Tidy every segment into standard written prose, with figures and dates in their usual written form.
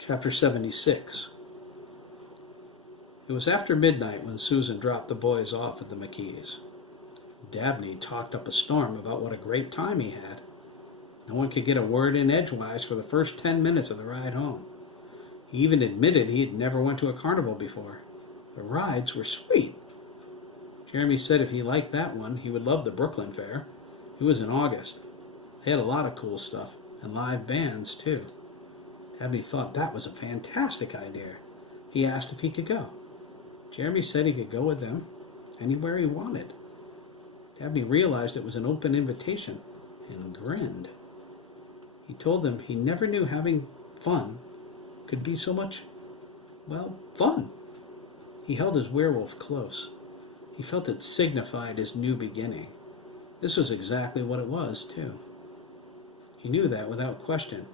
Chapter 76. It was after midnight when Susan dropped the boys off at the McKees. Dabney talked up a storm about what a great time he had. No one could get a word in edgewise for the first 10 minutes of the ride home. He even admitted he had never went to a carnival before. The rides were sweet. Jeremy said if he liked that one, he would love the Brooklyn Fair. It was in August. They had a lot of cool stuff, and live bands, too. Dabney thought that was a fantastic idea. He asked if he could go. Jeremy said he could go with them anywhere he wanted. Dabney realized it was an open invitation and grinned. He told them he never knew having fun could be so much, fun. He held his werewolf close. He felt it signified his new beginning. This was exactly what it was, too. He knew that without question,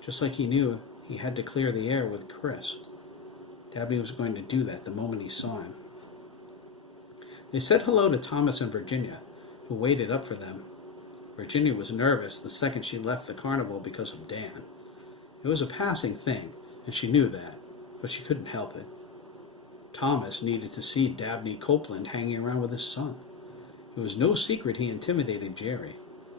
just like he knew he had to clear the air with Chris. Dabney was going to do that the moment he saw him. They said hello to Thomas and Virginia, who waited up for them. Virginia was nervous the second she left the carnival because of Dan. It was a passing thing, and she knew that, but she couldn't help it. Thomas needed to see Dabney Copeland hanging around with his son. It was no secret he intimidated Jerry.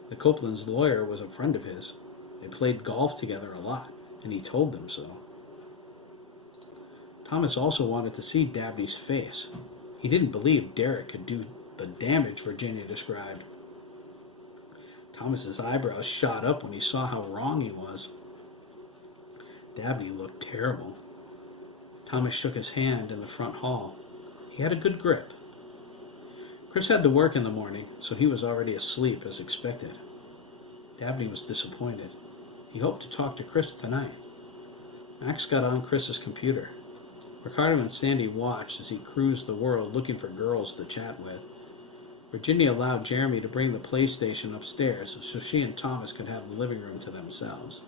The Copeland's lawyer was a friend of his. They played golf together a lot, and he told them so. Thomas also wanted to see Dabney's face. He didn't believe Derek could do the damage Virginia described. Thomas's eyebrows shot up when he saw how wrong he was. Dabney looked terrible. Thomas shook his hand in the front hall. He had a good grip. Chris had to work in the morning, so he was already asleep as expected. Dabney was disappointed. He hoped to talk to Chris tonight. Max got on Chris's computer. Ricardo and Sandy watched as he cruised the world looking for girls to chat with. Virginia allowed Jeremy to bring the PlayStation upstairs so she and Thomas could have the living room to themselves.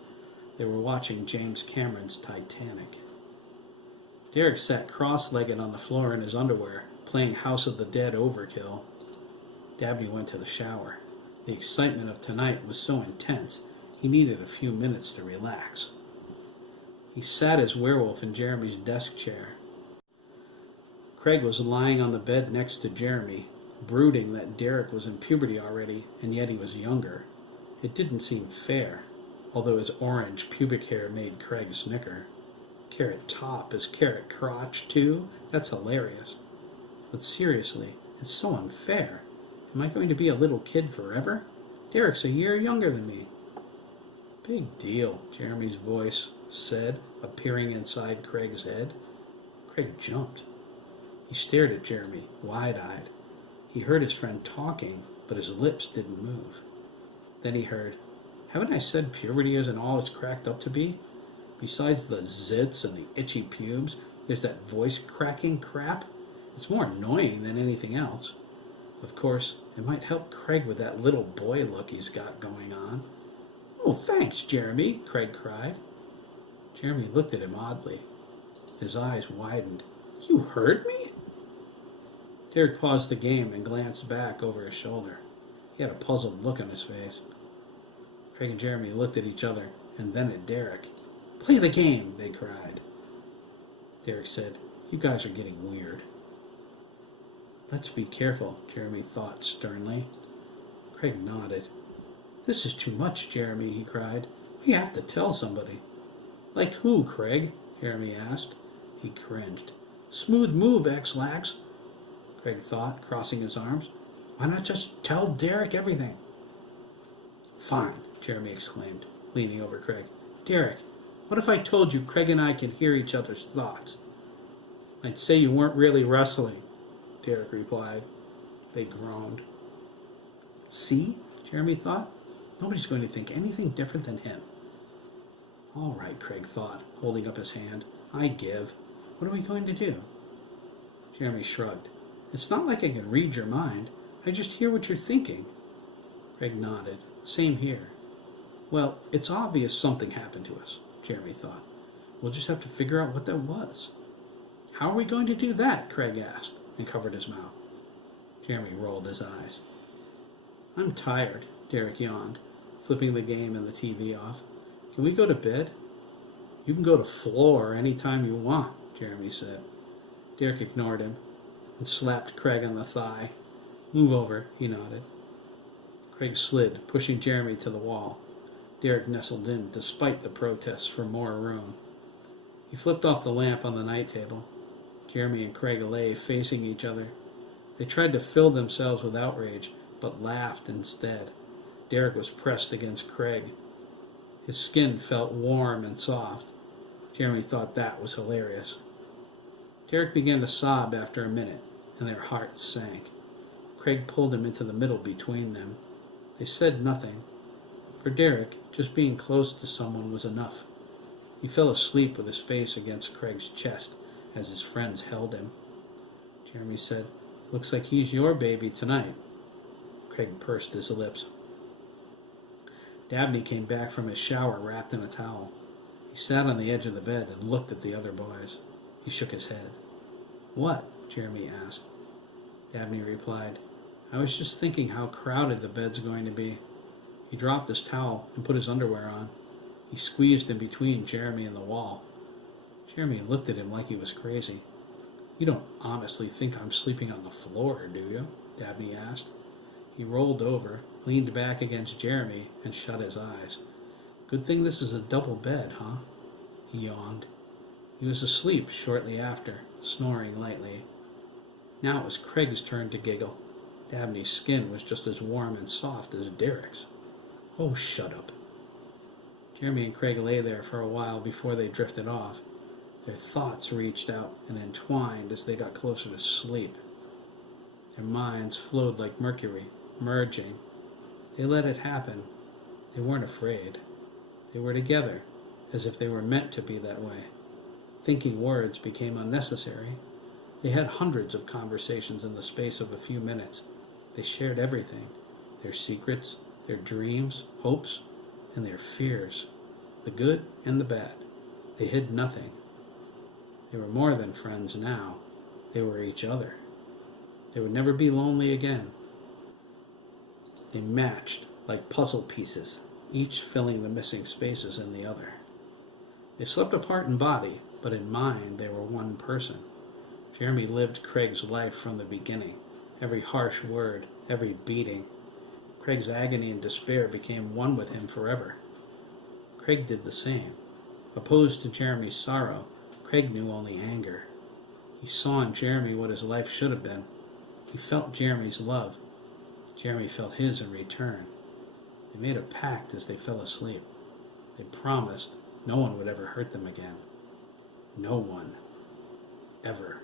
They were watching James Cameron's Titanic. Derek sat cross-legged on the floor in his underwear, playing House of the Dead Overkill. Dabney went to the shower. The excitement of tonight was so intense, he needed a few minutes to relax. He sat as werewolf in Jeremy's desk chair. Craig was lying on the bed next to Jeremy, brooding that Derek was in puberty already, and yet he was younger. It didn't seem fair, although his orange pubic hair made Craig snicker. Carrot top is carrot crotch, too? That's hilarious. But seriously, it's so unfair. Am I going to be a little kid forever? Derek's a year younger than me. Big deal, Jeremy's voice said, appearing inside Craig's head. Craig jumped. He stared at Jeremy, wide-eyed. He heard his friend talking, but his lips didn't move. Then he heard, "Haven't I said puberty isn't all it's cracked up to be? Besides the zits and the itchy pubes, there's that voice-cracking crap. It's more annoying than anything else. Of course, it might help Craig with that little boy look he's got going on." "Oh, thanks, Jeremy," Craig cried. Jeremy looked at him oddly. His eyes widened. "You heard me?" Derek paused the game and glanced back over his shoulder. He had a puzzled look on his face. Craig and Jeremy looked at each other and then at Derek. "Play the game," they cried. Derek said, "You guys are getting weird." "Let's be careful," Jeremy thought sternly. Craig nodded. "This is too much, Jeremy," he cried. "We have to tell somebody." "Like who, Craig?" Jeremy asked. He cringed. "Smooth move, X-Lax," Craig thought, crossing his arms. "Why not just tell Derek everything?" "Fine," Jeremy exclaimed, leaning over Craig. "Derek, what if I told you Craig and I can hear each other's thoughts?" "I'd say you weren't really wrestling," Derek replied. They groaned. "See?" Jeremy thought. "Nobody's going to think anything different than him." "All right," Craig thought, holding up his hand. "I give. What are we going to do?" Jeremy shrugged. "It's not like I can read your mind. I just hear what you're thinking." Craig nodded. "Same here." "Well, it's obvious something happened to us," Jeremy thought. "We'll just have to figure out what that was." "How are we going to do that?" Craig asked, and covered his mouth. Jeremy rolled his eyes. "I'm tired," Derek yawned, flipping the game and the TV off. "Can we go to bed?" You can go to floor any time you want, Jeremy said. Derek ignored him and slapped Craig on the thigh. Move over, he nodded. Craig slid, pushing Jeremy to the wall. Derek nestled in, despite the protests for more room. He flipped off the lamp on the night table. Jeremy and Craig lay facing each other. They tried to fill themselves with outrage, but laughed instead. Derek was pressed against Craig. His skin felt warm and soft. Jeremy thought that was hilarious. Derek began to sob after a minute, and their hearts sank. Craig pulled him into the middle between them. They said nothing. For Derek, just being close to someone was enough. He fell asleep with his face against Craig's chest as his friends held him. Jeremy said, "Looks like he's your baby tonight." Craig pursed his lips. Dabney came back from his shower wrapped in a towel. He sat on the edge of the bed and looked at the other boys. He shook his head. "What?" Jeremy asked. Dabney replied, "I was just thinking how crowded the bed's going to be." He dropped his towel and put his underwear on. He squeezed in between Jeremy and the wall. Jeremy looked at him like he was crazy. "You don't honestly think I'm sleeping on the floor, do you?" Dabney asked. He rolled over, leaned back against Jeremy, and shut his eyes. "Good thing this is a double bed, huh?" He yawned. He was asleep shortly after, snoring lightly. Now it was Craig's turn to giggle. Dabney's skin was just as warm and soft as Derek's. "Oh, shut up." Jeremy and Craig lay there for a while before they drifted off. Their thoughts reached out and entwined as they got closer to sleep. Their minds flowed like mercury, merging. They let it happen. They weren't afraid. They were together, as if they were meant to be that way. Thinking words became unnecessary. They had hundreds of conversations in the space of a few minutes. They shared everything, their secrets, their dreams, hopes, and their fears, the good and the bad. They hid nothing. They were more than friends now. They were each other. They would never be lonely again. They matched like puzzle pieces, each filling the missing spaces in the other. They slept apart in body, but in mind they were one person. Jeremy lived Craig's life from the beginning, every harsh word, every beating. Craig's agony and despair became one with him forever. Craig did the same. Opposed to Jeremy's sorrow, Craig knew only anger. He saw in Jeremy what his life should have been. He felt Jeremy's love. Jeremy felt his in return. They made a pact as they fell asleep. They promised no one would ever hurt them again. No one. Ever.